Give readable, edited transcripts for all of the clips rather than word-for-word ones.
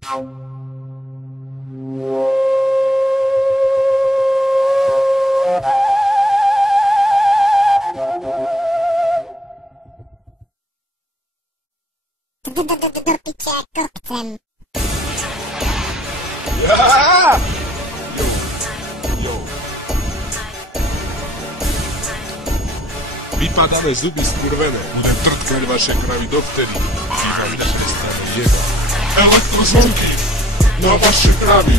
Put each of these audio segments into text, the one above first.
Do picia kopcem. Vypadané zuby skurvené, budem trtkať vaše kravy dovtedy, kým vám neprestane jeba. Elektrozvonky na vaše kravy,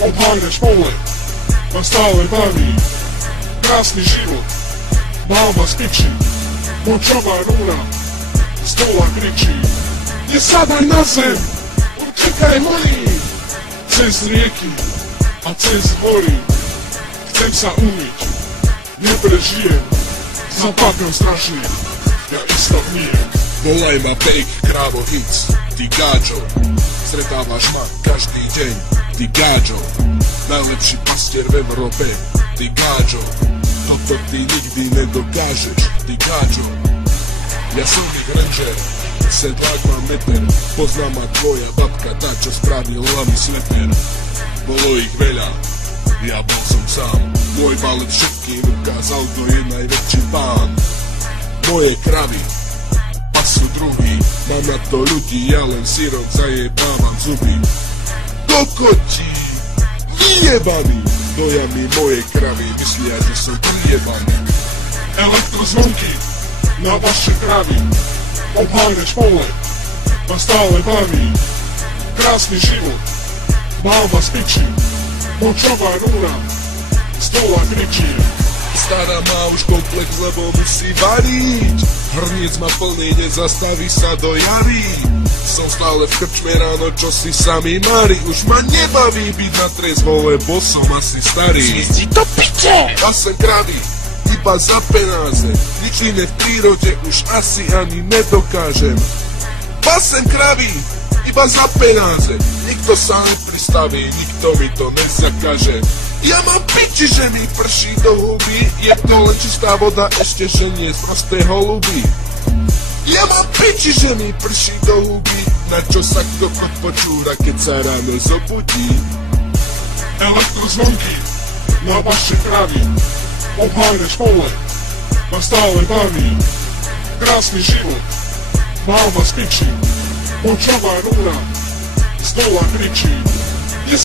obhajné špole, ma stále baví. Krásny život, mal vás piči, močová rúra, stola kričí. Nesadaj na zem, utekaj morí, cez rieky a cez hory. Chcem sa umyť, neprežijem, zapadnem strašný, ja isto hnijem. Volaj ma Bake, Krávo Hits, ty gáčo, stretávaš ma každý deň, ty gáčo, najlepší pastier v Európe, ty gáčo, toto ty nikdy nedokážeš, ty gáčo. Ja som ich ranger, sedlák mám meter, poznám ma tvoja babka, tá čo spravila mi sveter. Bolo ich veľa, ja bol som sám, môj balet všetkým ukázal, kto je najväčší pán. Moje kravy pasú druhý, mám na to ľudí, ja len sirok zajebávam zuby. Kokoti, vyjebaný, doja mi moje kravy, myslia, že som prijebaný. Elektrozvonky na vaše kravy, obhajné špole, ma stále baví. Krásny život, mal vás piči, močová rúra, stola kričí. Stará má už komplex, lebo musí variť, hrniec ma plný, nezastaví sa do jary. Som stále v krčme ráno, čo si sami mári, už ma nebaví byť na trezvo, lebo som asi starý. Zmizdi to piče! Ja sem kravy, iba za penáze, nič iné v prírode už asi ani nedokážem. Basem kravy, iba za penáze, nikto sa nepristaví, nikto mi to nezakaže. Ja mám piči, že mi prší do huby, je to len čistá voda, ešte že nie z prosté holuby. Ja mám piči, že mi prší do huby, na čo sa kokot počúra, keď sa ráno zobudí. Elektrozvonky na vaše kravy, obhajné špole, ma stále baví. Krásny život, mal vás piči, močová rúra, stola kričí.